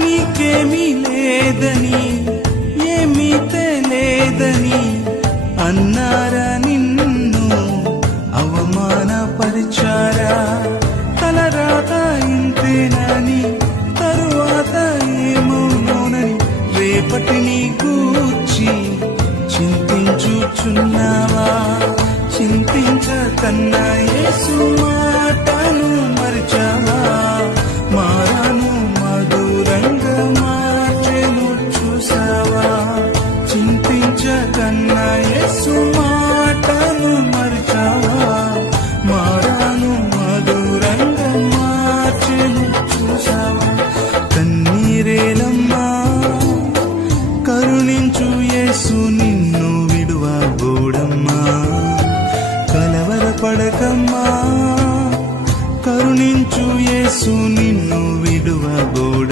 నీకేమీ లేదని ఏమీ తెలియదని అన్నారా నిన్ను అవమానపరిచారా? తలరాత ఇంతేనని తరువాత ఏమవునోనని రేపటిని గూర్చి చింతించుచున్నావా? చింతించకన్నా ఏ సుమాటను కరుణించు యేసు నిన్ను విడువబోడ